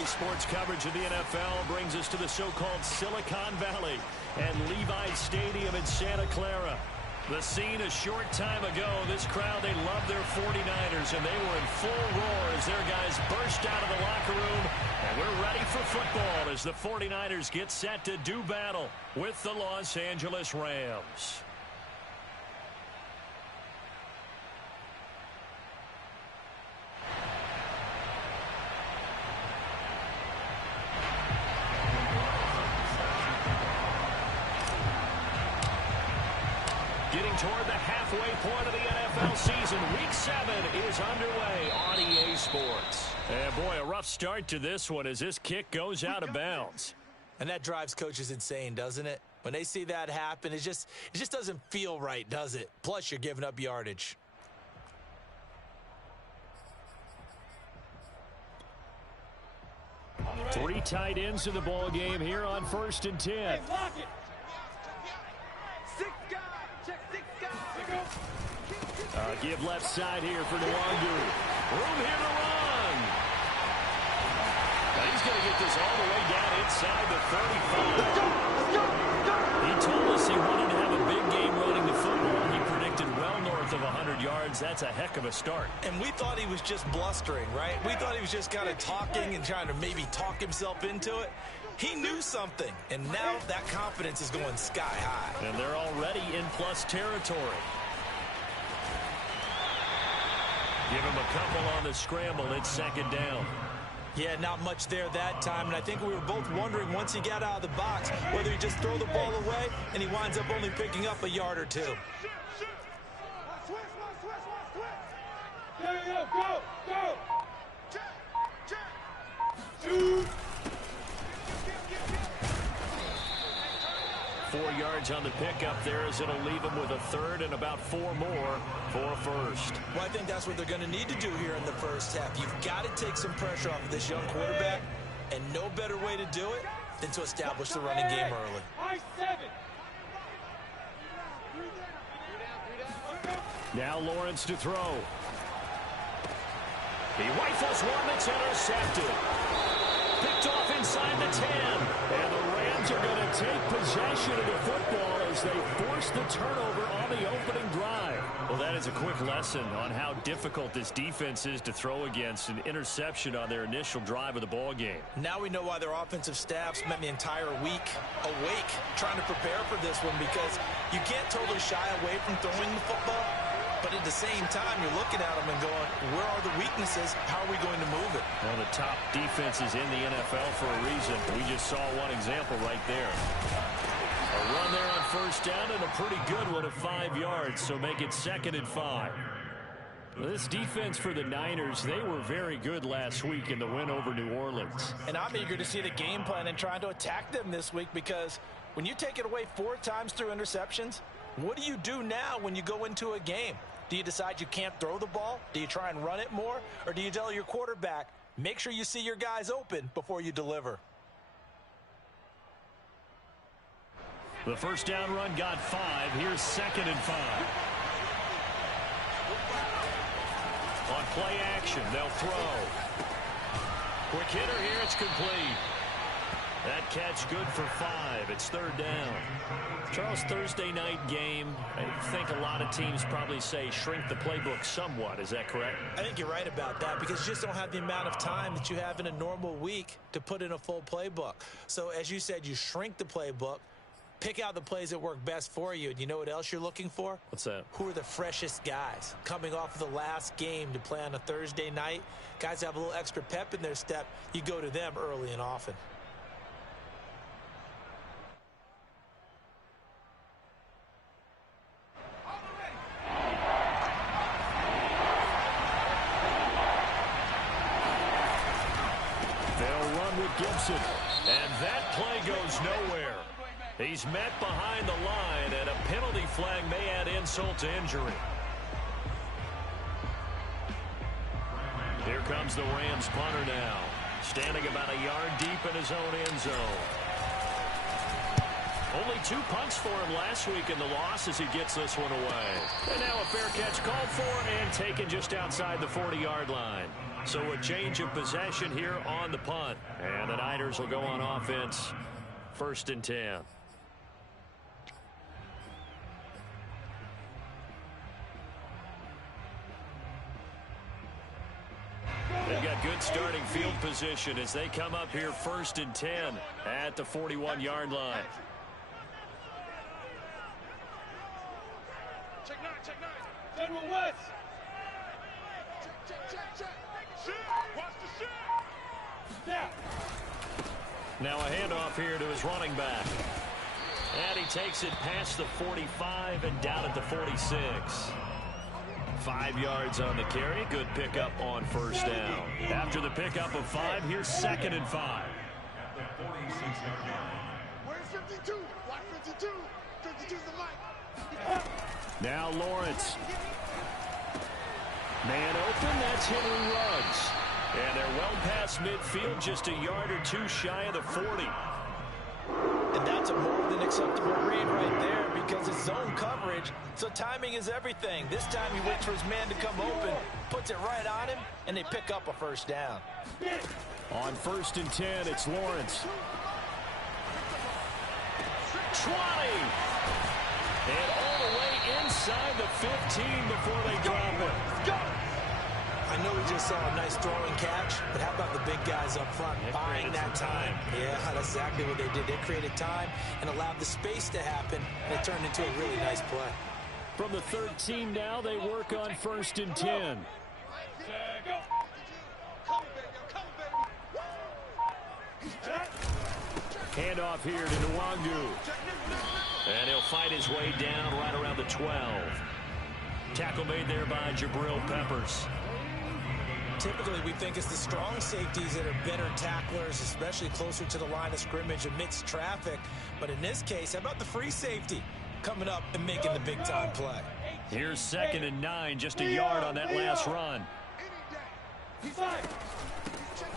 RDA Sports coverage of the NFL brings us to the so-called Silicon Valley and Levi's Stadium in Santa Clara. The scene a short time ago, this crowd, they love their 49ers, and they were in full roar as their guys burst out of the locker room. And we're ready for football as the 49ers get set to do battle with the Los Angeles Rams. Getting toward the halfway point of the NFL season. Week 7 is underway on EA Sports. And boy, a rough start to this one as this kick goes out of bounds. And that drives coaches insane, doesn't it? When they see that happen, it just doesn't feel right, does it? Plus, you're giving up yardage. Three tight ends in the ball game here on 1st and 10. Give left side here for Nwangu. Room here to run. Now he's going to get this all the way down inside the 35. He told us he wanted to have a big game running the football. He predicted well north of 100 yards. That's a heck of a start. And we thought he was just blustering, right? We thought he was just kind of talking and trying to maybe talk himself into it. He knew something, and now that confidence is going sky high. And they're already in plus territory. Give him a couple on the scramble. It's 2nd down. Yeah, not much there that time. And I think we were both wondering once he got out of the box whether he just throw the ball away and he winds up only picking up a yard or two. Go. 4 yards on the pickup there as it'll leave him with a 3rd and about 4 more for a 1st. Well, I think that's what they're going to need to do here in the first half. You've got to take some pressure off of this young quarterback, and no better way to do it than to establish the running game early. Now Lawrence to throw. He rifles one that's intercepted. Picked off inside the 10. And the Rams are going to take possession of the football as they force the turnover on the opening drive. Well, that is a quick lesson on how difficult this defense is to throw against. An interception on their initial drive of the ball game. Now we know why their offensive staff spent the entire week awake trying to prepare for this one, because you can't totally shy away from throwing the football. But at the same time, you're looking at them and going, where are the weaknesses? How are we going to move it? Well, the top defenses in the NFL for a reason. We just saw one example right there. A run there on 1st down and a pretty good one of 5 yards, so make it 2nd and 5. This defense for the Niners, they were very good last week in the win over New Orleans. And I'm eager to see the game plan and trying to attack them this week, because when you take it away 4 times through interceptions, what do you do now when you go into a game? Do you decide you can't throw the ball? Do you try and run it more? Or do you tell your quarterback, make sure you see your guys open before you deliver? The 1st down run got 5. Here's 2nd and 5. On play action, they'll throw. Quick hitter here, it's complete. That catch good for 5. It's 3rd down. Charles, Thursday night game, I think a lot of teams probably say shrink the playbook somewhat. Is that correct? I think you're right about that, because you just don't have the amount of time that you have in a normal week to put in a full playbook. So as you said, you shrink the playbook, pick out the plays that work best for you. And you know what else you're looking for? What's that? Who are the freshest guys coming off of the last game to play on a Thursday night? Guys have a little extra pep in their step. You go to them early and often. Gibson, and that play goes nowhere. He's met behind the line, and a penalty flag may add insult to injury. Here comes the Rams punter now, standing about a yard deep in his own end zone. Only 2 punts for him last week in the loss as he gets this one away. And now a fair catch called for and taken just outside the 40-yard line. So a change of possession here on the punt. And the Niners will go on offense. 1st and 10. They've got good starting field position as they come up here 1st and 10 at the 41-yard line. Check 9, check 9. General West. Check. Shit. Watch the shit. Snap. Now a handoff here to his running back. And he takes it past the 45 and down at the 46. 5 yards on the carry. Good pickup on 1st down. After the pickup of 5, here's 2nd and 5. Where's 52? Watch 52. 52's the mic. Now Lawrence. Man open, that's Henry Ruggs. And they're well past midfield, just a yard or 2 shy of the 40. And that's a more than acceptable read right there because it's zone coverage, so timing is everything. This time he waits for his man to come open, puts it right on him, and they pick up a 1st down. On 1st and 10, it's Lawrence. 20! And all the way inside the 15 before they drop it. Go! I know we just saw a nice throwing catch, but how about the big guys up front buying that time? Yeah, that's exactly what they did. They created time and allowed the space to happen, and it turned into a really nice play. From the 13 now, they work on 1st and 10. Handoff here to Nwangu. And he'll fight his way down right around the 12. Tackle made there by Jabril Peppers. Typically, we think it's the strong safeties that are better tacklers, especially closer to the line of scrimmage amidst traffic. But in this case, how about the free safety coming up and making the big-time play? Here's 2nd and 9, just a yard on that last run.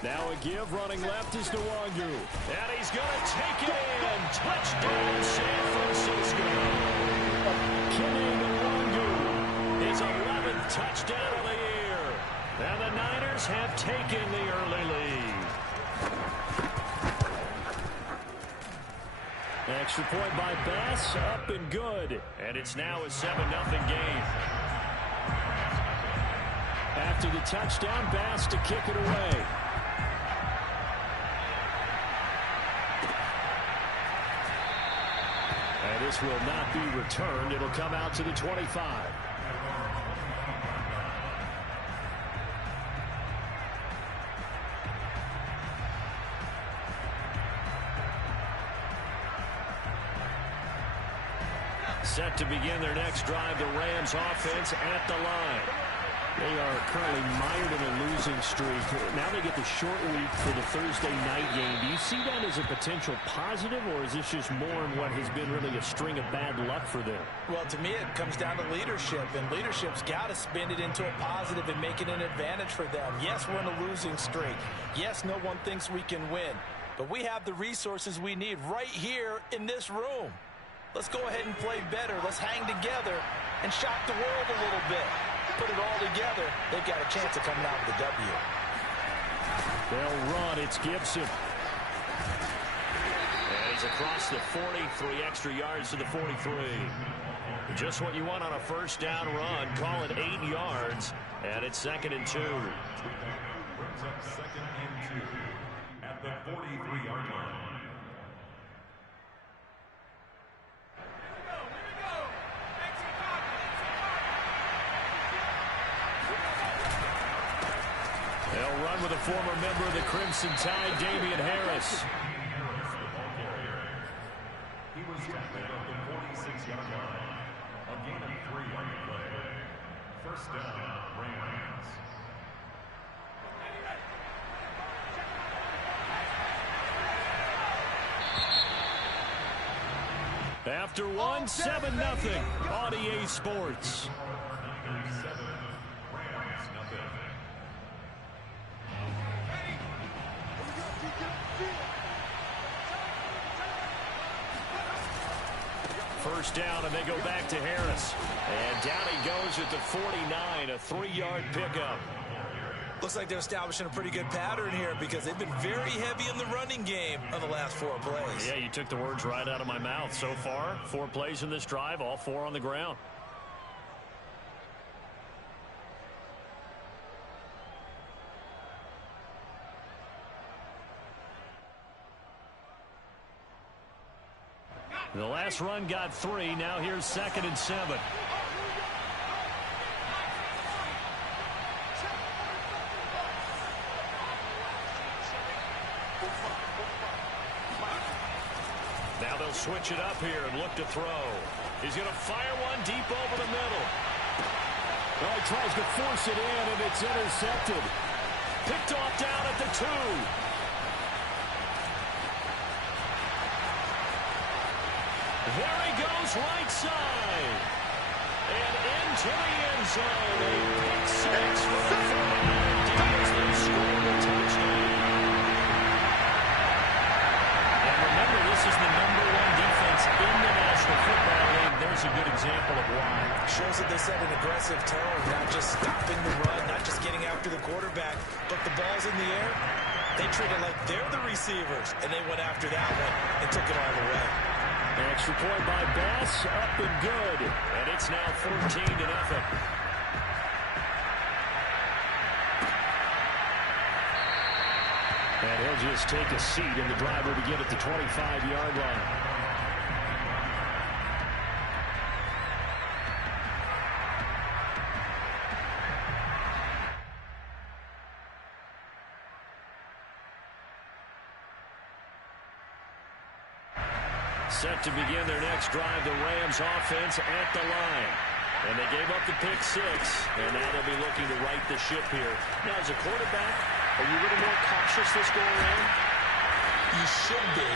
Now a give, running left is Nwangu. And he's going to take it in. Touchdown, San Francisco. Kenny Nwangu, his 11th touchdown of the year. And the Niners have taken the early lead. Extra point by Bass, up and good. And it's now a 7-0 game. After the touchdown, Bass to kick it away. And this will not be returned. It'll come out to the 25. Set to begin their next drive, the Rams offense at the line. They are currently mired in a losing streak. Now they get the short week for the Thursday night game. Do you see that as a potential positive, or is this just more in what has been really a string of bad luck for them? Well, to me, it comes down to leadership, and leadership's got to spin it into a positive and make it an advantage for them. Yes, we're in a losing streak. Yes, no one thinks we can win, but we have the resources we need right here in this room. Let's go ahead and play better. Let's hang together and shock the world a little bit. Put it all together, they've got a chance of coming out with a W. They'll run. It's Gibson. And he's across the 43 extra yards to the 43. Just what you want on a 1st down run. Call it 8 yards. And it's 2nd and 2. Brings up 2nd and 2 at the 43-yard line. They'll run with a former member of the Crimson Tide, Damian Harris. He was tackled at the 46-yard line. A gain of 3 on the play. 1st down, Rams. After one, 7-0 on EA Sports. first down, and they go back to Harris. And down he goes at the 49, a 3-yard pickup. Looks like they're establishing a pretty good pattern here because they've been very heavy in the running game on the last 4 plays. Yeah, you took the words right out of my mouth. So far, 4 plays in this drive, all 4 on the ground. The last run got 3. Now here's 2nd and 7. Now they'll switch it up here and look to throw. He's going to fire one deep over the middle. Well, he tries to force it in, and it's intercepted. Picked off down at the 2. There he goes, right side. And into the end zone. A pick 6 for the 49 Eagles. They scored a touchdown. And remember, this is the #1 defense in the National Football League. There's a good example of why. Shows that they set an aggressive tone, not just stopping the run, not just getting after the quarterback, but the ball's in the air. They treat it like they're the receivers, and they went after that one and took it all the way. Extra point by Bass, up and good. And it's now 14-0. And he'll just take a seat, and the drive will begin at the 25-yard line. Set to begin their next drive, the Rams offense at the line. And they gave up the pick 6, and now they'll be looking to right the ship here. Now, as a quarterback, are you a little more cautious this go around? You should be,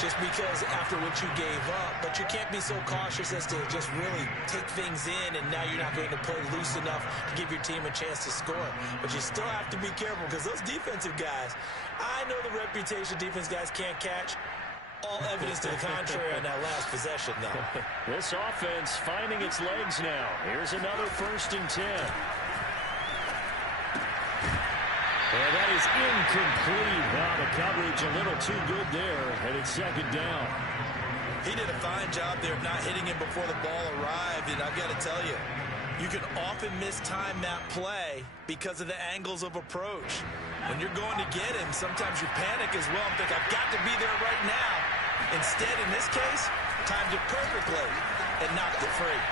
just because after what you gave up, but you can't be so cautious as to just really take things in, and now you're not going to play loose enough to give your team a chance to score. But you still have to be careful because those defensive guys, I know the reputation defense guys can't catch. All evidence to the contrary on that last possession, though. This offense finding its legs now. Here's another 1st and 10. And that is incomplete. Wow, the coverage a little too good there, and it's 2nd down. He did a fine job there of not hitting him before the ball arrived, and I've got to tell you, you can often mistime that play because of the angles of approach. When you're going to get him, sometimes you panic as well and think, I've got to be there right now. Instead, in this case, timed it perfectly and knocked it free.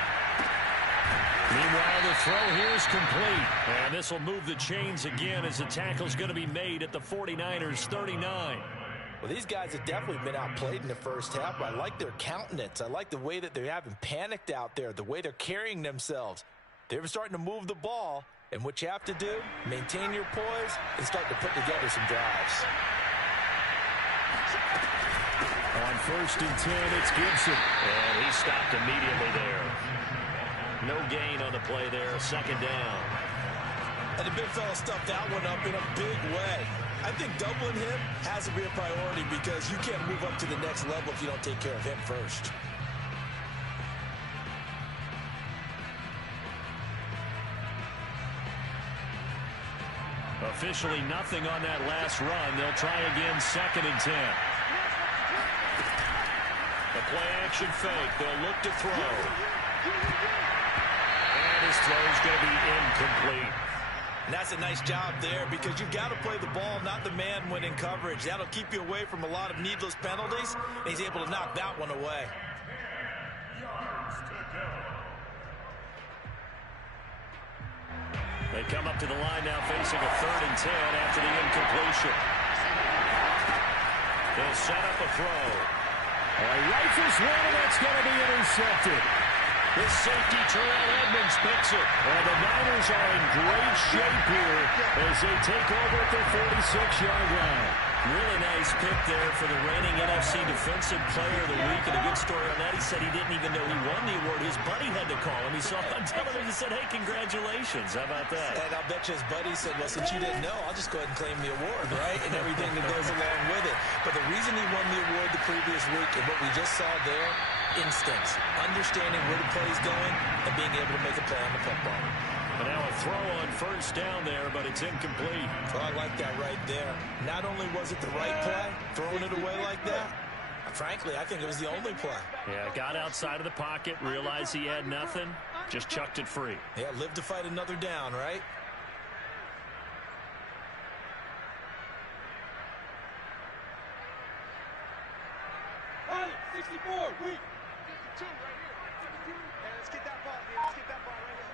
Meanwhile, the throw here is complete. And this will move the chains again as the tackle's going to be made at the 49ers 39. Well, these guys have definitely been outplayed in the first half, but I like their countenance. I like the way that they haven't panicked out there, the way they're carrying themselves. They're starting to move the ball, and what you have to do, maintain your poise and start to put together some drives. On 1st and 10, it's Gibson. And he stopped immediately there. No gain on the play there, 2nd down. And the big fella stuffed that one up in a big way. I think doubling him has to be a priority because you can't move up to the next level if you don't take care of him first. Officially nothing on that last run. They'll try again, 2nd and 10. The play action fake. They'll look to throw. And his throw is going to be incomplete. And that's a nice job there because you've got to play the ball, not the man when in coverage. That'll keep you away from a lot of needless penalties, and he's able to knock that one away. They come up to the line now facing a 3rd and 10 after the incompletion. They'll set up a throw. Rifles one, and that's going to be intercepted. This safety, Terrell Edmonds, picks it. And the Niners are in great shape here as they take over at their 46-yard line. Really nice pick there for the reigning NFC Defensive Player of the Week. And a good story on that, he said he didn't even know he won the award. His buddy had to call him. He saw him on television and said, hey, congratulations. How about that? And I'll bet you his buddy said, well, since you didn't know, I'll just go ahead and claim the award, right? And everything that goes along with it. But the reason he won the award the previous week and what we just saw there instincts, understanding where the play is going, and being able to make a play on the football. And now a throw on first down there, but it's incomplete. Well, I like that right there. Not only was it the right play, throwing it away like that, frankly, I think it was the only play. Yeah, got outside of the pocket, realized he had nothing, just chucked it free. Yeah, live to fight another down, right? Hey, 64, weak. 52 right here. 52. Hey, let's get that ball here. Let's get that ball right here.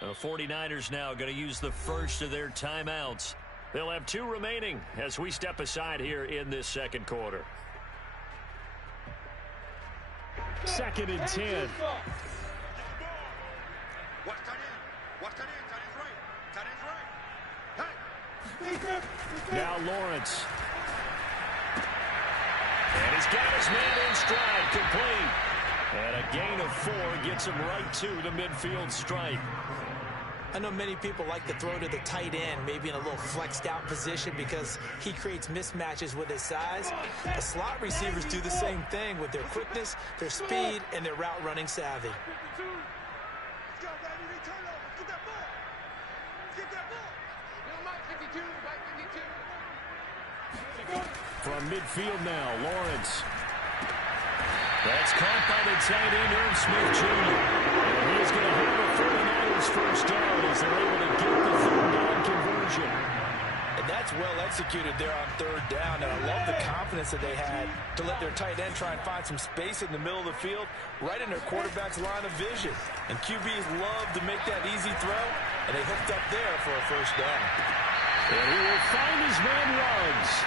The 49ers now going to use the first of their timeouts. They'll have 2 remaining as we step aside here in this second quarter. 2nd and 10. Watch that in. Watch that in. That is right. That is right. Hey. Now Lawrence. And he's got his man in stride, complete. And a gain of 4 gets him right to the midfield stripe. I know many people like to throw to the tight end, maybe in a little flexed out position because he creates mismatches with his size. The slot receivers do the same thing with their quickness, their speed, and their route running savvy. 52. Let's go, baby. We turn over. Get that ball. Get that ball. Yo, Mike 52. Mike 52. From midfield now, Lawrence. That's caught by the tight end, Irv Smith Jr. And he's going to have a 49ers first down as they're able to get the 3rd down conversion. And that's well executed there on 3rd down, and I love the confidence that they had to let their tight end try and find some space in the middle of the field, right in their quarterback's line of vision. And QBs love to make that easy throw, and they hooked up there for a first down. And he will find his man Ruggs.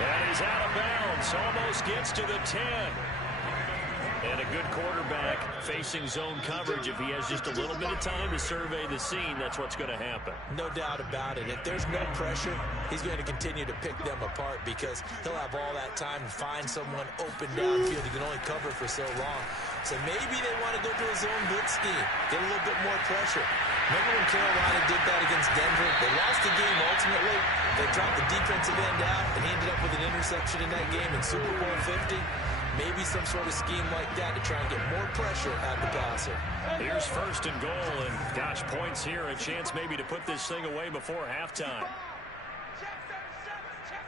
And he's out of bounds, almost gets to the 10. And a good quarterback facing zone coverage. If he has just a little bit of time to survey the scene, that's what's going to happen. No doubt about it. If there's no pressure, he's going to continue to pick them apart because he'll have all that time to find someone open downfield. He can only cover for so long. So maybe they want to go to a zone blitz scheme, get a little bit more pressure. Remember when Carolina did that against Denver? They lost the game ultimately. They dropped the defensive end out, and he ended up with an interception in that game in Super Bowl 50. Maybe some sort of scheme like that to try and get more pressure at the passer. Here's 1st and goal, and gosh, points here. A chance maybe to put this thing away before halftime. Check 37. Check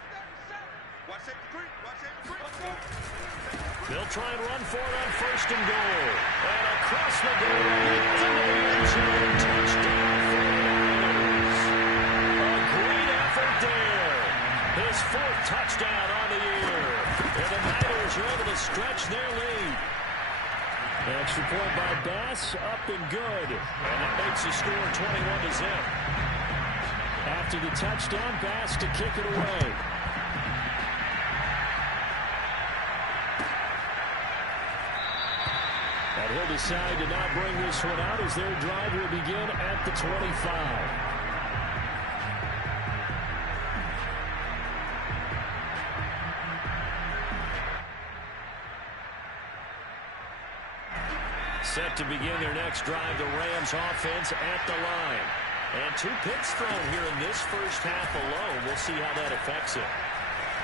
37. Watch 83. Watch 83. They'll try and run for it on 1st and goal. And across the goal line into the end zone. Touchdown 49ers. A great effort there. His 4th touchdown on the year. And the Niners are able to stretch their lead. Extra point by Bass, up and good. And that makes the score 21-0. After the touchdown, Bass to kick it away. And he'll decide to not bring this one out as their drive will begin at the 25. Set to begin their next drive, the Rams offense at the line. And 2 picks thrown here in this first half alone. We'll see how that affects him.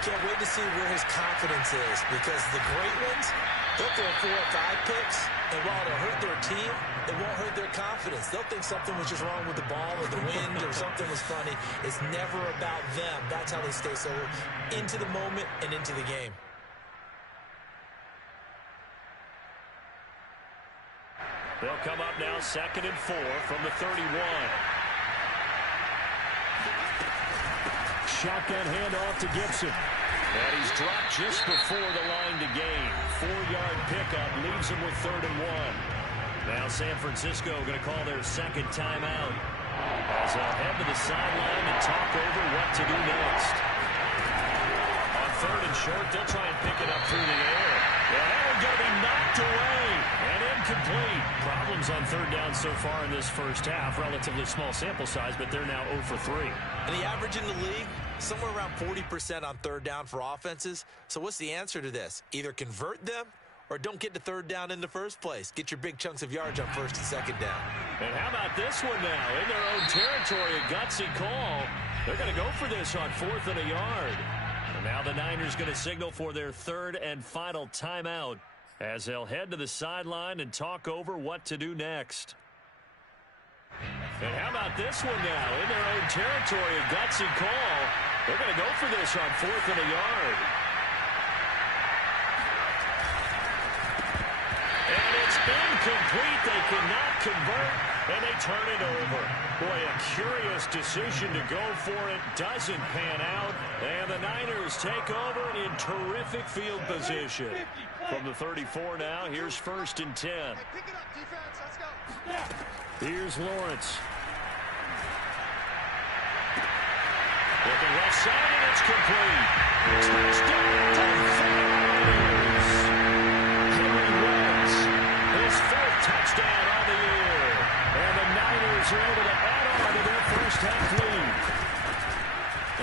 Can't wait to see where his confidence is because the great ones, they'll throw 4 or 5 picks, and while it'll hurt their team, it won't hurt their confidence. They'll think something was just wrong with the ball or the wind or something was funny. It's never about them. That's how they stay so into the moment and into the game. They'll come up now 2nd and 4 from the 31. Shotgun handoff to Gibson. And he's dropped just before the line to gain. 4-yard pickup leaves him with 3rd and 1. Now San Francisco going to call their 2nd timeout as they'll head to the sideline and talk over what to do next. On 3rd and short, they'll try and pick it up through the air. And that one's going to be knocked away and incomplete. Problems on 3rd down so far in this first half. Relatively small sample size, but they're now 0 for 3. And the average in the league, somewhere around 40% on 3rd down for offenses. So what's the answer to this? Either convert them or don't get to 3rd down in the first place. Get your big chunks of yards on 1st and 2nd down. And how about this one now? In their own territory, a gutsy call. They're going to go for this on 4th and a yard. And now the Niners going to signal for their third and final timeout as they'll head to the sideline and talk over what to do next. And how about this one now? In their own territory, a gutsy call. They're going to go for this on 4th and a yard. And it's incomplete. They cannot convert, and they turn it over. Boy, a curious decision to go for it. Doesn't pan out. And the Niners take over in terrific field position. From the 34 now, here's 1st and 10. Hey, pick it up, defense. Let's go. Here's Lawrence. Looking left side, and it's complete. Touchdown, Henry Ruggs, his 4th touchdown on the year. And the Niners are able to add on to their first half lead.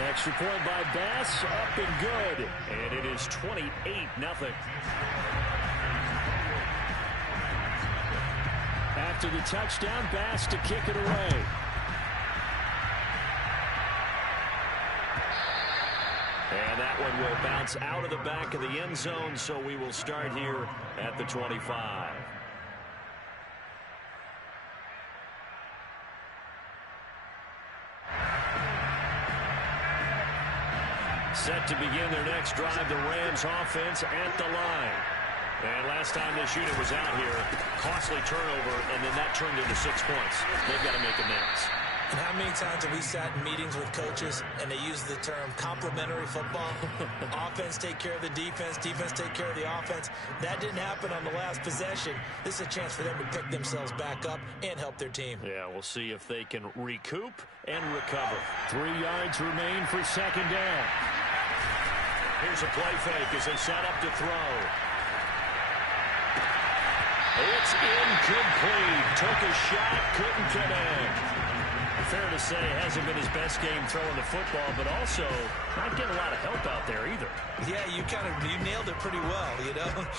Extra point by Bass, up and good. And it is 28-0. After the touchdown, Bass to kick it away. And that one will bounce out of the back of the end zone, so we will start here at the 25. Set to begin their next drive, the Rams offense at the line. And last time this unit was out here, costly turnover, and then that turned into 6 points. They've got to make amends. And how many times have we sat in meetings with coaches and they use the term complementary football? Offense take care of the defense, defense take care of the offense. That didn't happen on the last possession. This is a chance for them to pick themselves back up and help their team. Yeah, we'll see if they can recoup and recover. 3 yards remain for 2nd down. Here's a play fake as they set up to throw. It's incomplete. Took a shot, couldn't connect. Fair to say, hasn't been his best game throwing the football, but also not getting a lot of help out there either. Yeah, you nailed it pretty well, you know.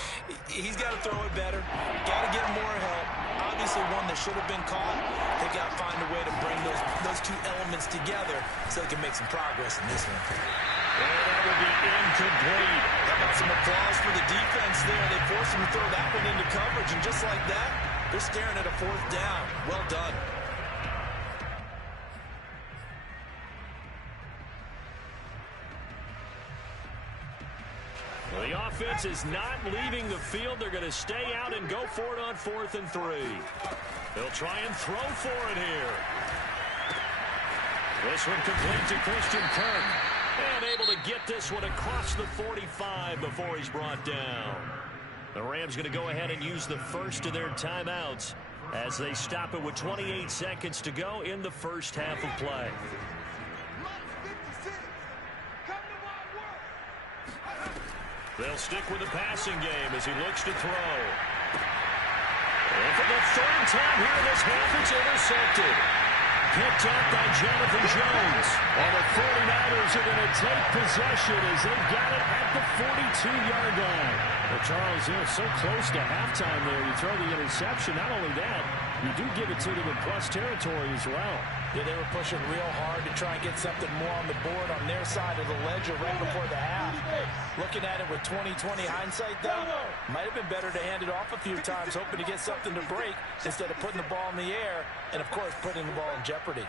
He's got to throw it better. Got to get more help. Obviously one that should have been caught. They got to find a way to bring those two elements together so they can make some progress in this one. And that will be incomplete. How about some applause for the defense there? They forced him to throw that one into coverage, and just like that, they're staring at a 4th down. Well done. Well, the offense is not leaving the field. They're going to stay out and go for it on 4th and 3. They'll try and throw for it here. This one complete to Christian Kirk. And able to get this one across the 45 before he's brought down. The Rams going to go ahead and use the first of their timeouts as they stop it with 28 seconds to go in the first half of play. They'll stick with the passing game as he looks to throw. And for the 3rd time here in this half, it's intercepted. Picked up by Jonathan Jones. And the 49ers are going to take possession as they've got it at the 42-yard line. Well, Charles, so close to halftime there. You throw the interception. Not only that, you do give it to them in plus territory as well. Yeah, they were pushing real hard to try and get something more on the board on their side of the ledger right before the half. Looking at it with 20/20 hindsight, though, might have been better to hand it off a few times, hoping to get something to break instead of putting the ball in the air and, of course, putting the ball in jeopardy.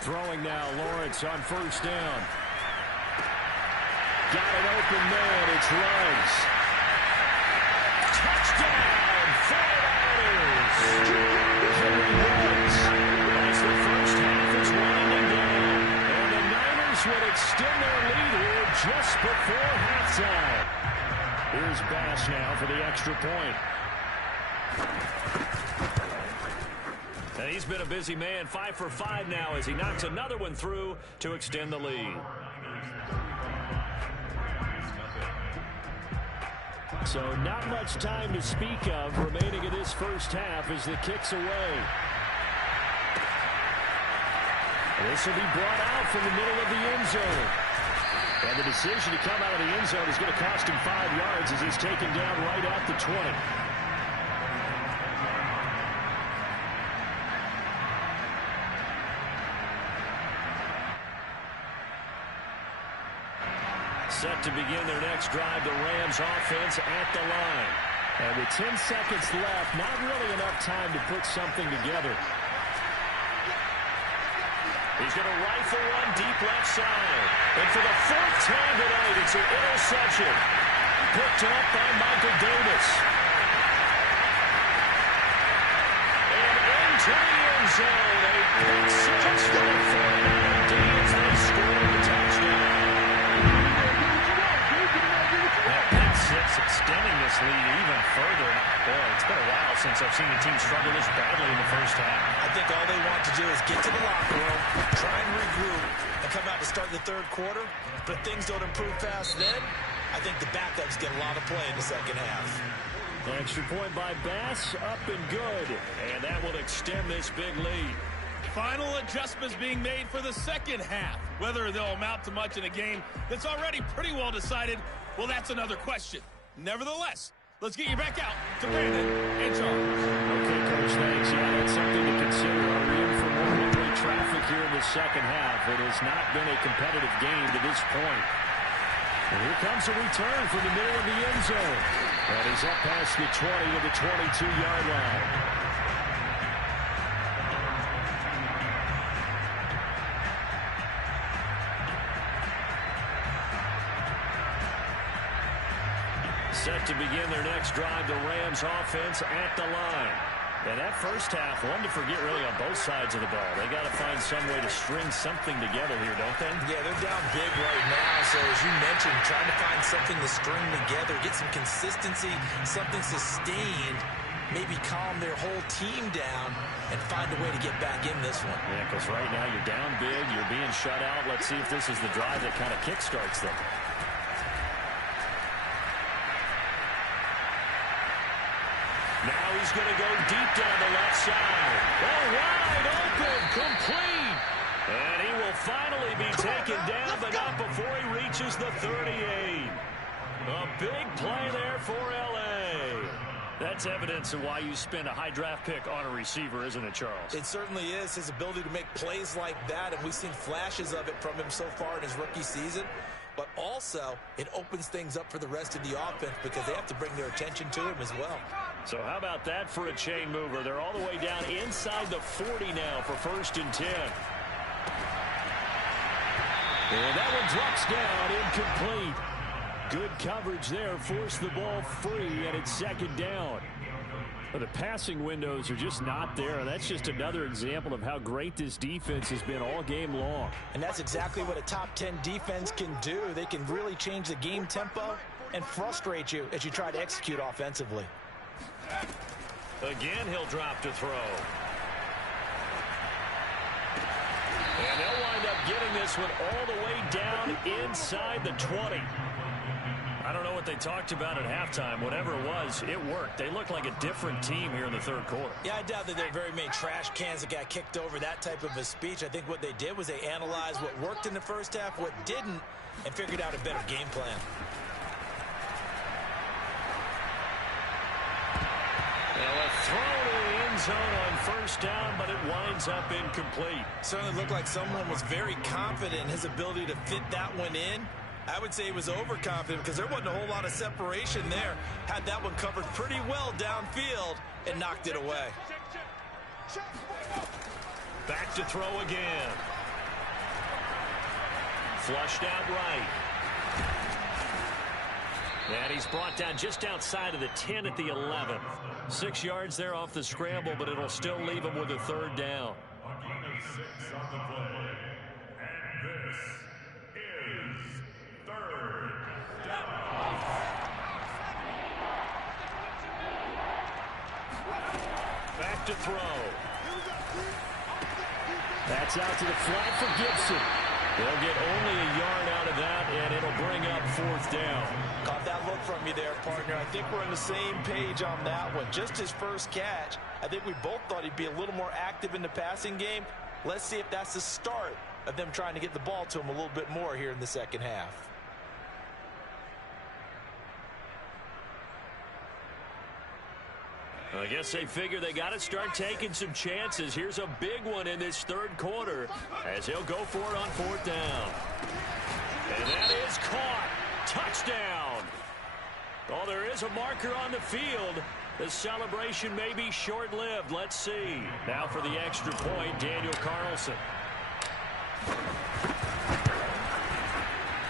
Throwing now, Lawrence on 1st down. Got an open man. It's Ruggs. Touchdown, 49ers. Henry Ruggs. As the first half is winding down. And the Niners would extend their lead here just before halftime. Here's Bass now for the extra point. And he's been a busy man, 5 for 5 now as he knocks another one through to extend the lead. So not much time to speak of remaining in this first half as the kick's away. This will be brought out from the middle of the end zone. And the decision to come out of the end zone is going to cost him 5 yards as he's taken down right at the 20. Set to begin their next drive, the Rams offense at the line. And with 10 seconds left, not really enough time to put something together. He's going to rifle one deep left side. And for the fourth time tonight, it's an interception. Picked up by Michael Davis. And into the end zone. A pick six for the 49er D as they score the touchdown. That pick six extending this lead even further. Boy, it's been a while since I've seen a team struggle this badly in the first half. I think all they want to do is get to the locker room, try and regroup, and come out to start the third quarter. But if things don't improve fast then, I think the backups get a lot of play in the second half. Extra point by Bass, up and good. And that will extend this big lead. Final adjustments being made for the second half. Whether they'll amount to much in a game that's already pretty well decided, well, that's another question. Nevertheless, let's get you back out to Brandon and Charles. Okay, Coach, thanks. Yeah, that's something to consider. Are we in for more one-way traffic here in the second half? It has not been a competitive game to this point. And here comes a return from the middle of the end zone. And he's up past the 20 to the 22-yard line. Set to begin their next drive, the Rams offense at the line. And that first half, one to forget really on both sides of the ball. They got to find some way to string something together here, don't they? Yeah, they're down big right now. So as you mentioned, trying to find something to string together, get some consistency, something sustained, maybe calm their whole team down and find a way to get back in this one. Yeah, because right now you're down big, you're being shut out. Let's see if this is the drive that kind of kickstarts them. Now he's going to go deep down the left side. Oh, wide open, complete. And he will finally be taken down, but not before he reaches the 38. A big play there for L.A. That's evidence of why you spend a high draft pick on a receiver, isn't it, Charles? It certainly is. His ability to make plays like that, and we've seen flashes of it from him so far in his rookie season. But also, it opens things up for the rest of the offense because they have to bring their attention to him as well. So how about that for a chain mover? They're all the way down inside the 40 now for 1st and 10. And that one drops down, incomplete. Good coverage there, forced the ball free, and it's 2nd down. But the passing windows are just not there. That's just another example of how great this defense has been all game long. And that's exactly what a top 10 defense can do. They can really change the game tempo and frustrate you as you try to execute offensively. Again, he'll drop to throw. And they'll wind up getting this one all the way down inside the 20. I don't know what they talked about at halftime. Whatever it was, it worked. They look like a different team here in the third quarter. Yeah, I doubt that there are very many trash cans that got kicked over, that type of a speech. I think what they did was they analyzed what worked in the first half, what didn't, and figured out a better game plan. Well, a throw to the end zone on 1st down, but it winds up incomplete. Certainly looked like someone was very confident in his ability to fit that one in. I would say he was overconfident because there wasn't a whole lot of separation there. Had that one covered pretty well downfield and knocked it away. Back to throw again. Flushed out right. And he's brought down just outside of the 10 at the 11. 6 yards there off the scramble, but it'll still leave him with a 3rd down. A gain of 6 on the play. And this is 3rd down. Back to throw. That's out to the flat for Gibson. They'll get only a yard out of that, and it'll bring up 4th down. Caught that look from you there, partner. I think we're on the same page on that one. Just his first catch. I think we both thought he'd be a little more active in the passing game. Let's see if that's the start of them trying to get the ball to him a little bit more here in the second half. I guess they figure they got to start taking some chances. Here's a big one in this 3rd quarter as he'll go for it on 4th down. And that is caught. touchdown. Oh, there is a marker on the field. The celebration may be short-lived. Let's see. Now for the extra point, Daniel Carlson.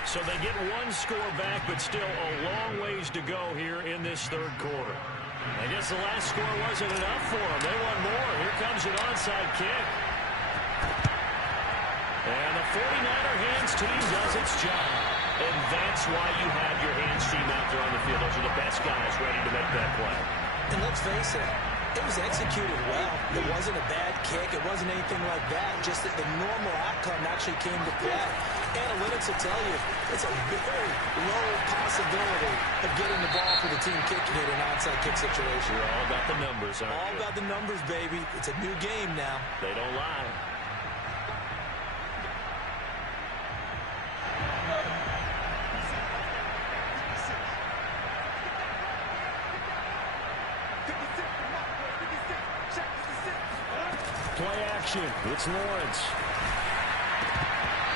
So they get one score back, but still a long ways to go here in this third quarter. I guess the last score wasn't enough for them. They want more. Here comes an onside kick. And the 49er hands team does its job. And that's why you have your hands team out there on the field. Those are the best guys ready to make that play. And let's face it, it was executed well. It wasn't a bad kick. It wasn't anything like that. Just that the normal outcome actually came to play. Analytics will tell you it's a very low possibility of getting the ball for the team kicking it in an onside kick situation. You're all about the numbers, aren't you? All about the numbers, baby. It's a new game now. They don't lie. Play action. It's Lawrence.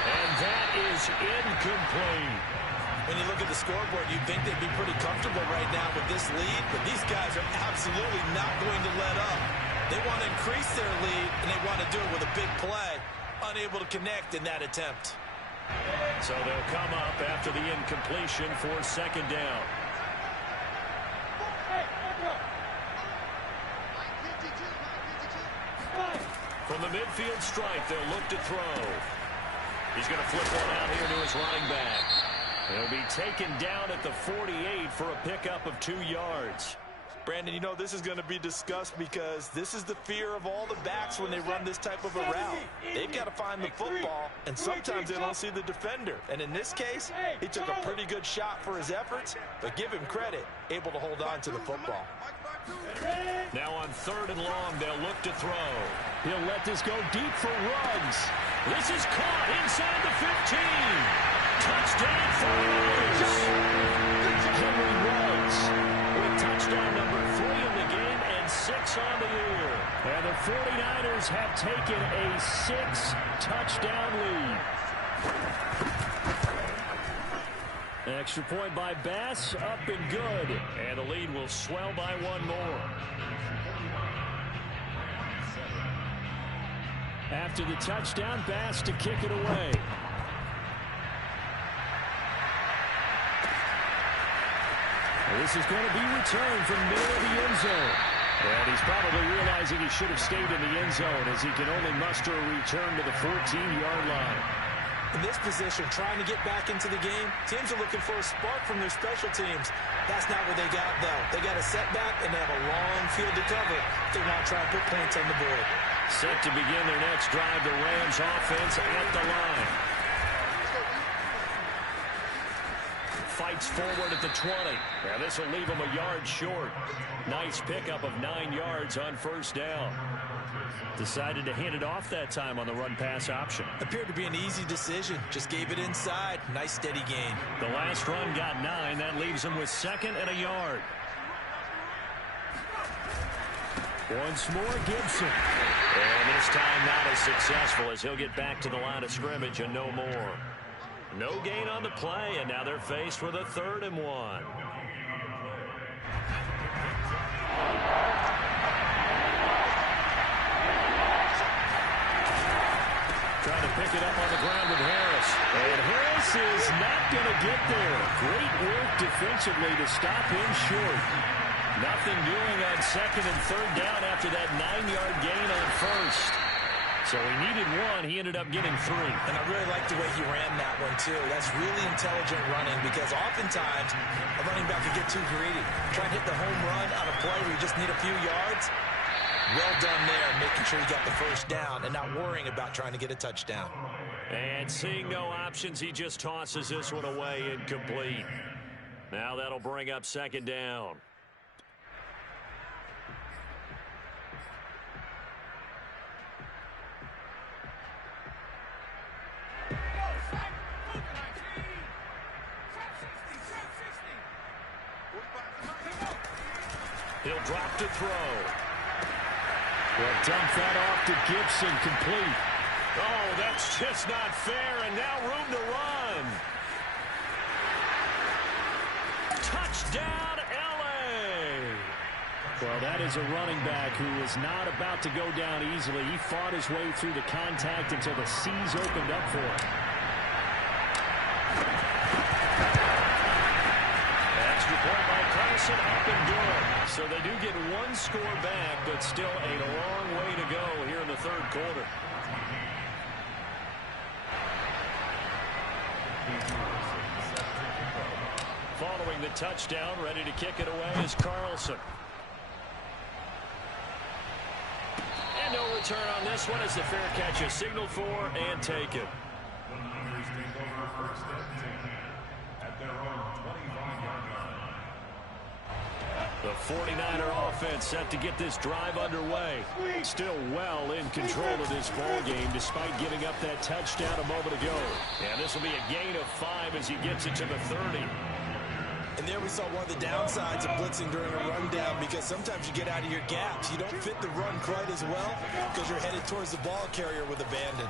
And that is incomplete. When you look at the scoreboard, you'd think they'd be pretty comfortable right now with this lead, but these guys are absolutely not going to let up. They want to increase their lead, and they want to do it with a big play. Unable to connect in that attempt. So they'll come up after the incompletion for second down. From the midfield stripe, they'll look to throw. He's going to flip one out here to his running back. He'll be taken down at the 48 for a pickup of 2 yards. Brandon, you know this is going to be discussed because this is the fear of all the backs when they run this type of a route. They've got to find the football, and sometimes they don't see the defender. And in this case, he took a pretty good shot for his efforts, but give him credit, able to hold on to the football. Now on 3rd and long, they'll look to throw. He'll let this go deep for Ruggs. This is caught inside the 15. Touchdown 49ers. Henry Ruggs with touchdown number 3 in the game and 6 on the year. And the 49ers have taken a 6-touchdown lead. Extra point by Bass, up and good. And the lead will swell by 1 more. After the touchdown, Bass to kick it away. This is going to be returned from the middle of the end zone. And he's probably realizing he should have stayed in the end zone as he can only muster a return to the 14-yard line. In this position, trying to get back into the game, teams are looking for a spark from their special teams. That's not what they got, though. They got a setback, and they have a long field to cover if they want to try and put points on the board. Set to begin their next drive, the Rams offense at the line. Fights forward at the 20. Now this will leave him a yard short. Nice pickup of 9 yards on 1st down. Decided to hand it off that time on the run-pass option. Appeared to be an easy decision. Just gave it inside. Nice steady gain. The last run got 9. That leaves him with 2nd and a yard. Once more, Gibson. And this time not as successful as he'll get back to the line of scrimmage and no more. No gain on the play, and now they're faced with a 3rd and 1. Trying to pick it up on the ground with Harris. And Harris is not going to get there. Great work defensively to stop him short. Nothing doing on 2nd and 3rd down after that 9-yard gain on 1st. So he needed 1. He ended up getting 3. And I really like the way he ran that one, too. That's really intelligent running because oftentimes a running back can get too greedy. Try and hit the home run on a play where you just need a few yards. Well done there, making sure you got the 1st down and not worrying about trying to get a touchdown. And seeing no options, he just tosses this one away incomplete. Now that'll bring up 2nd down. He'll drop to throw. Well, dump that off to Gibson, complete. Oh, that's just not fair, and now room to run. Touchdown, L.A. Well, that is a running back who is not about to go down easily. He fought his way through the contact until the seas opened up for him. Extra point by Carson, up and good. So they do get one score back, but still a long way to go here in the third quarter. Following the touchdown, ready to kick it away is Carlson. And no return on this one as the fair catch is signaled for and taken. The 49er offense set to get this drive underway. Still well in control of this ball game despite giving up that touchdown a moment ago. And this will be a gain of 5 as he gets it to the 30. And there we saw one of the downsides of blitzing during a rundown, because sometimes you get out of your gaps. You don't fit the run quite as well because you're headed towards the ball carrier with abandon.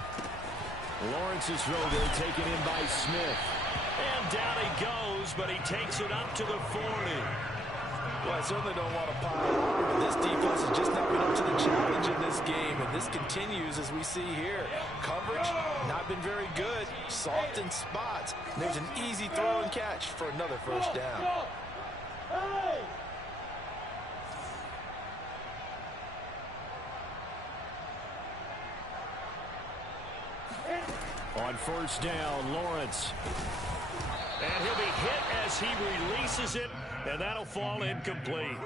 Lawrence's throw there taken in by Smith. And down he goes, but he takes it up to the 40. Well, I certainly don't want to pile on, but this defense has just not been up to the challenge in this game, and this continues as we see here. Coverage, not been very good. Soft in spots. And there's an easy throw and catch for another first down. On first down, Lawrence. And he'll be hit as he releases it, and that'll fall incomplete.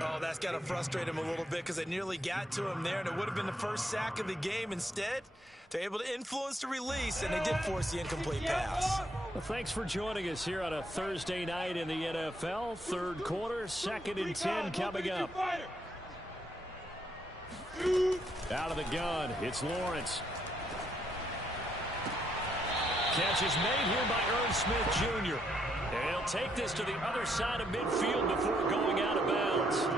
Oh, that's got to frustrate him a little bit because they nearly got to him there, and it would have been the first sack of the game. Instead, they're able to influence the release, and they did force the incomplete pass. Well, thanks for joining us here on a Thursday night in the NFL. Third quarter, 2nd and 10 coming up. Out of the gun, it's Lawrence. Catch is made here by Irv Smith Jr. And he'll take this to the other side of midfield before going out of bounds.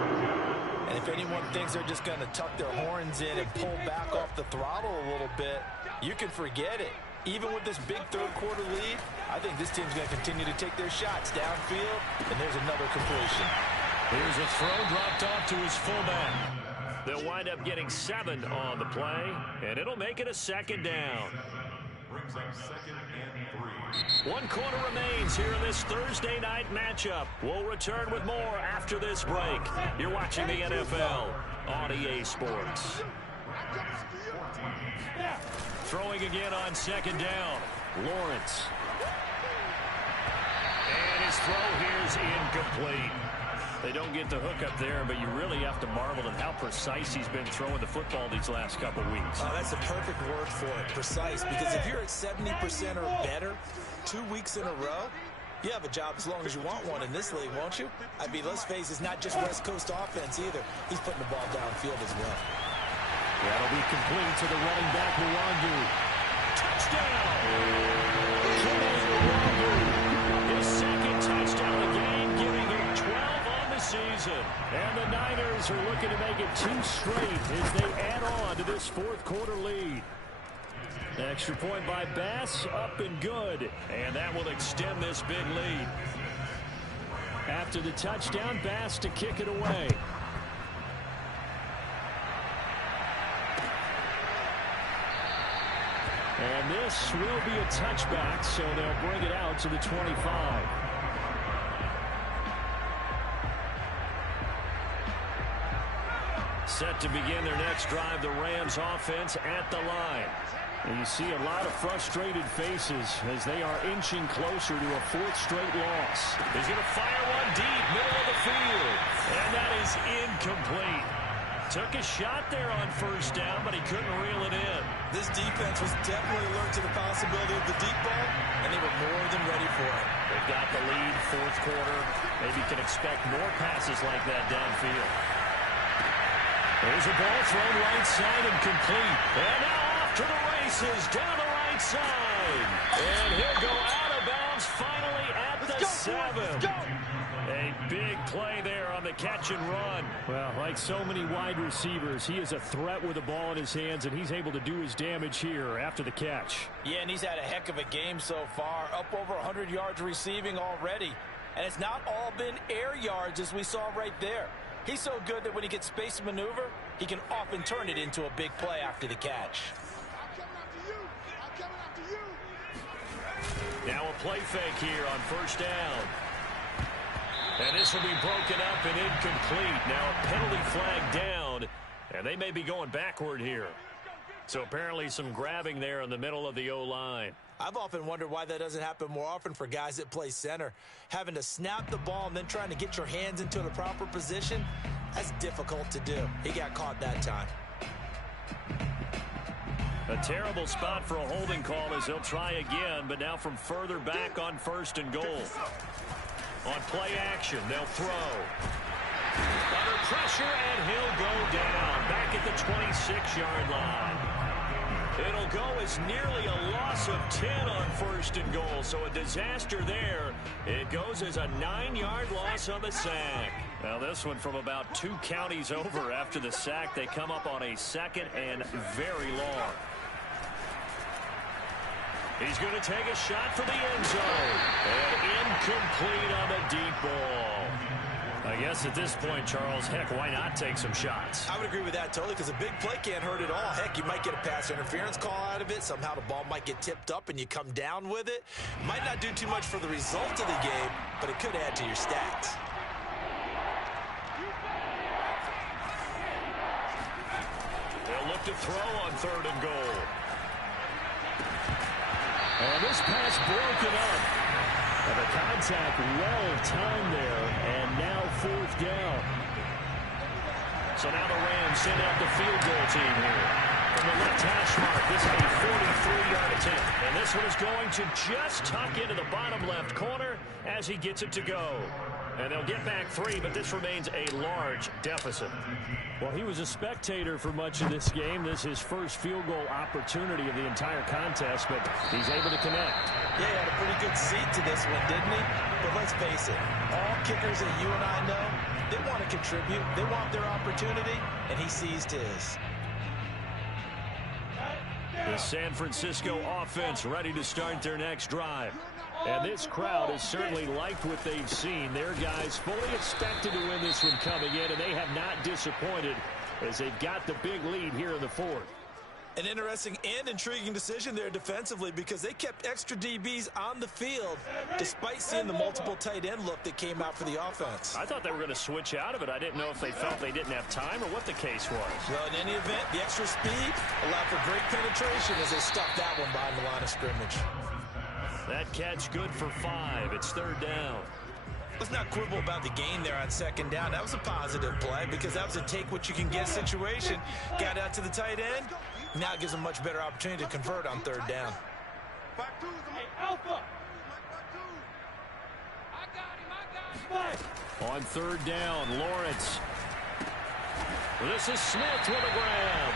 And if anyone thinks they're just going to tuck their horns in and pull back off the throttle a little bit, you can forget it. Even with this big third quarter lead, I think this team's going to continue to take their shots downfield, and there's another completion. Here's a throw dropped off to his fullback. They'll wind up getting 7 on the play, and it'll make it a 2nd down. Brings up 2nd and 3. 1 quarter remains here in this Thursday night matchup. We'll return with more after this break. You're watching the NFL on EA Sports. Throwing again on 2nd down. Lawrence. And his throw here is incomplete. They don't get the hook up there, but you really have to marvel at how precise he's been throwing the football these last couple weeks. Oh, that's the perfect word for it, precise, because if you're at 70% or better 2 weeks in a row, you have a job as long as you want one in this league, won't you? I mean, let's face it, it's not just West Coast offense either. He's putting the ball downfield as well. That'll be complete to the running back, Luongo. Touchdown! His 2nd touchdown of the game, giving him 12 on the season. And the Niners are looking to make it 2 straight as they add on to this 4th quarter lead. Extra point by Bass, up and good. And that will extend this big lead. After the touchdown, Bass to kick it away. And this will be a touchback, so they'll bring it out to the 25. Set to begin their next drive, the Rams offense at the line. And you see a lot of frustrated faces as they are inching closer to a 4th straight loss. He's going to fire one deep, middle of the field. And that is incomplete. Took a shot there on first down, but he couldn't reel it in. This defense was definitely alert to the possibility of the deep ball, and they were more than ready for it. They've got the lead, 4th quarter. Maybe can expect more passes like that downfield. There's a ball thrown right side and complete. And now off to the races down the right side. And he'll go out of bounds finally at the 7. A big play there on the catch and run. Well, like so many wide receivers, he is a threat with the ball in his hands, and he's able to do his damage here after the catch. Yeah, and he's had a heck of a game so far. Up over 100 yards receiving already. And it's not all been air yards as we saw right there. He's so good that when he gets space to maneuver, he can often turn it into a big play after the catch. Now a play fake here on first down. And this will be broken up and incomplete. Now a penalty flag down, and they may be going backward here. So apparently some grabbing there in the middle of the O-line. I've often wondered why that doesn't happen more often for guys that play center. Having to snap the ball and then trying to get your hands into the proper position, that's difficult to do. He got caught that time. A terrible spot for a holding call as he'll try again, but now from further back on first and goal. On play action, they'll throw. Under pressure, and he'll go down back at the 26-yard line. It'll go as nearly a loss of 10 on first and goal, so a disaster there. It goes as a 9-yard loss on the sack. Now this one from about 2 counties over after the sack. They come up on a second and very long. He's going to take a shot for the end zone. And incomplete on the deep ball. I guess at this point, Charles, heck, why not take some shots? I would agree with that totally, because a big play can't hurt at all. Heck, you might get a pass interference call out of it. Somehow the ball might get tipped up and you come down with it. Might not do too much for the result of the game, but it could add to your stats. They'll look to throw on third and goal. And this pass broken up. And the contact well timed there, and now fourth down. So now the Rams send out the field goal team here. From the left hash mark, this is a 43-yard attempt. And this one is going to just tuck into the bottom left corner as he gets it to go. And they'll get back 3, but this remains a large deficit. Well, he was a spectator for much of this game. This is his first field goal opportunity of the entire contest, but he's able to connect. Yeah, he had a pretty good seat to this one, didn't he? But let's face it, all kickers that you and I know, they want to contribute. They want their opportunity, and he seized his. The San Francisco offense ready to start their next drive. And this crowd has certainly liked what they've seen. Their guys fully expected to win this one coming in, and they have not disappointed as they've got the big lead here in the fourth. An interesting and intriguing decision there defensively, because they kept extra DBs on the field despite seeing the multiple tight end look that came out for the offense. I thought they were going to switch out of it. I didn't know if they felt they didn't have time or what the case was. Well, in any event, the extra speed allowed for great penetration as they stuffed that one behind the line of scrimmage. That catch good for 5. It's third down. Let's not quibble about the gain there on second down. That was a positive play because that was a take-what-you-can-get situation. Got out to the tight end. Now it gives them a much better opportunity to convert on third down. Hey, Alpha. I got him. On third down, Lawrence. This is Smith with a grab.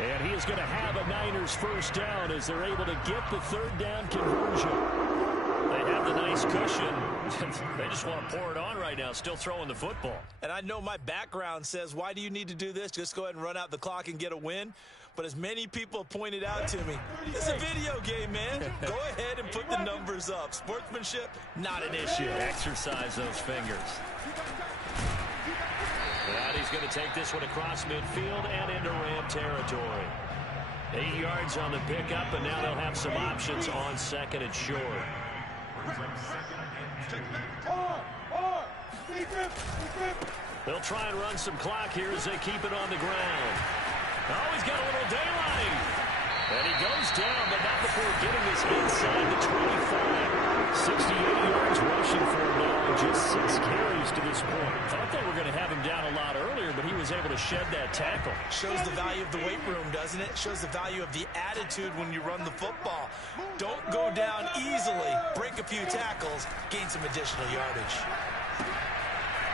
And he is going to have a Niners first down as they're able to get the third down conversion. They have the nice cushion. They just want to pour it on right now, still throwing the football. And I know my background says, why do you need to do this? Just go ahead and run out the clock and get a win. But as many people pointed out to me, it's a video game, man. Go ahead and put the numbers up. Sportsmanship, not an issue. Exercise those fingers. And he's going to take this one across midfield and into Ram territory. 8 yards on the pickup, and now they'll have some options on second and short. They'll try and run some clock here as they keep it on the ground. Oh, he's got a little daylight. And he goes down, but not before getting this inside the 25. 68 yards rushing for him now, and just 6 carries to this point. Thought they were going to have him down a lot earlier, but he was able to shed that tackle. Shows the value of the weight room, doesn't it? Shows the value of the attitude when you run the football. Don't go down easily. Break a few tackles. Gain some additional yardage.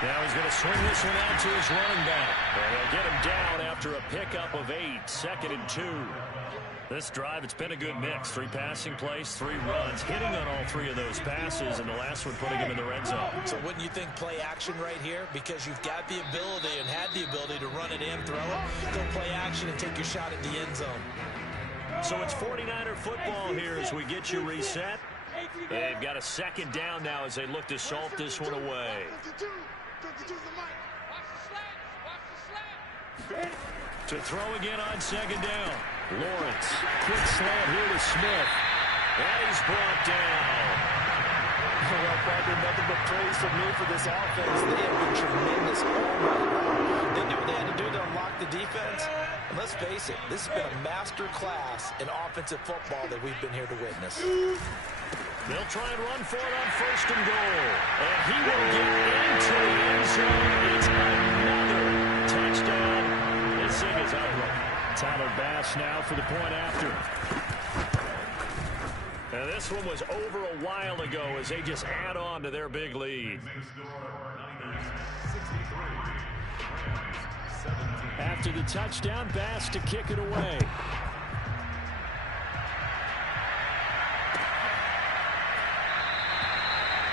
Now he's going to swing this one out to his running back. And they'll get him down after a pickup of 8, second and 2. This drive, it's been a good mix. 3 passing plays, 3 runs, hitting on all 3 of those passes, and the last one putting him in the red zone. So wouldn't you think play action right here? Because you've got the ability and had the ability to run it and throw it. Go play action and take your shot at the end zone. So it's 49er football here as we get you reset. They've got a second down now as they look to salt this one away. To throw again on second down. Lawrence, quick slant here to Smith. That is brought down. Well, Parker, nothing but praise from me for this offense. They have been tremendous all night long. They knew what they had to do to unlock the defense. And let's face it, this has been a master class in offensive football that we've been here to witness. They'll try and run for it on first and goal. And he will get into the end zone. It's another touchdown. This thing is ugly. Tyler Bass now for the point after. And this one was over a while ago as they just add on to their big lead. After the touchdown, Bass to kick it away.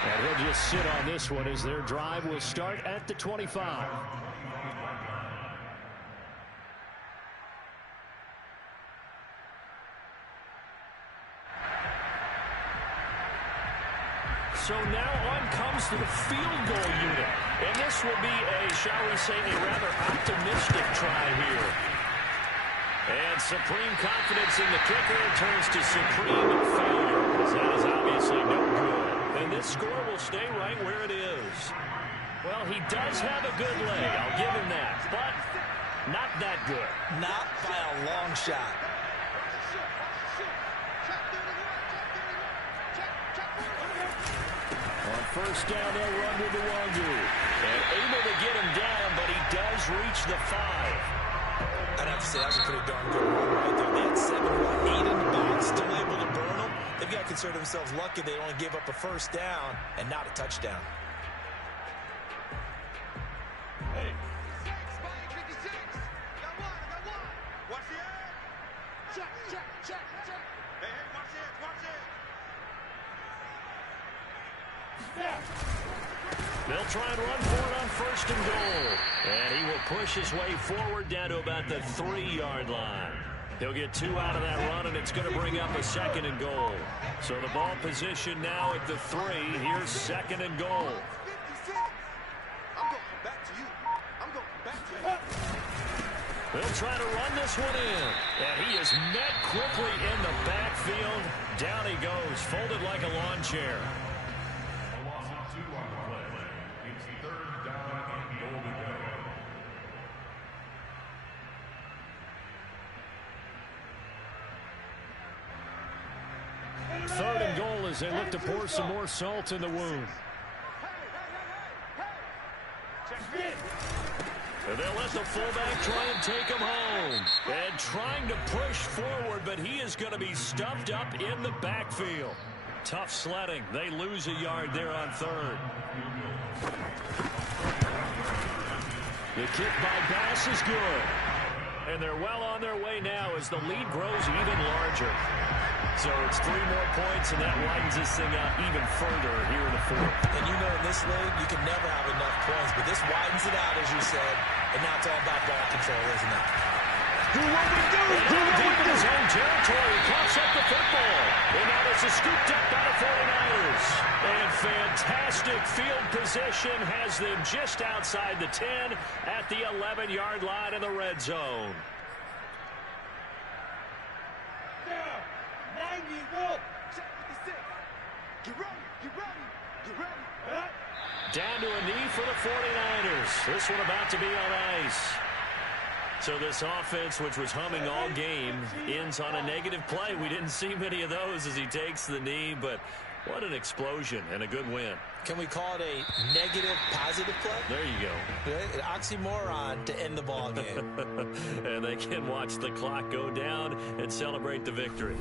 And he'll just sit on this one as their drive will start at the 25. So now on comes the field goal unit. And this will be shall we say, a rather optimistic try here. And supreme confidence in the kicker turns to supreme failure, because that is obviously no good. And this score will stay right where it is. Well, he does have a good leg, I'll give him that, but not that good. Not by a long shot. On first down, they'll run with the Wangu. And able to get him down, but he does reach the 5. I'd have to say that was a pretty darn good run right there. They had 7 or 8 in the box, still able to burn them. They've got to consider themselves lucky they only gave up a first down and not a touchdown. Hey. 56. Got one. Watch the air. Check. Hey, watch it. They'll try and run for it on first and goal. And he will push his way forward down to about the 3-yard line. He'll get 2 out of that run, and it's going to bring up a second and goal. So the ball position now at the 3. Here's second and goal. I'm going back to you. They'll try to run this one in. And he is met quickly in the backfield. Down he goes, folded like a lawn chair. Third and goal as they look to pour some more salt in the wound. And they'll let the fullback try and take him home. And trying to push forward, but he is going to be stuffed up in the backfield. Tough sledding. They lose a yard there on third. The kick by Bass is good. And they're well on their way now as the lead grows even larger. So it's 3 more points, and that widens this thing out even further here in the 4th. And you know in this league, you can never have enough points, but this widens it out, as you said, and now it's all about ball control, isn't it? Deep in his own territory, he coughs up the football. And now it's scooped up by the 49ers. And fantastic field position has them just outside the 10 at the 11-yard line in the red zone. Down to a knee for the 49ers. This one about to be on ice. So this offense, which was humming all game, ends on a negative play. We didn't see many of those as he takes the knee, but what an explosion and a good win. Can we call it a negative positive play? There you go. An oxymoron to end the ball game. And they can watch the clock go down and celebrate the victory.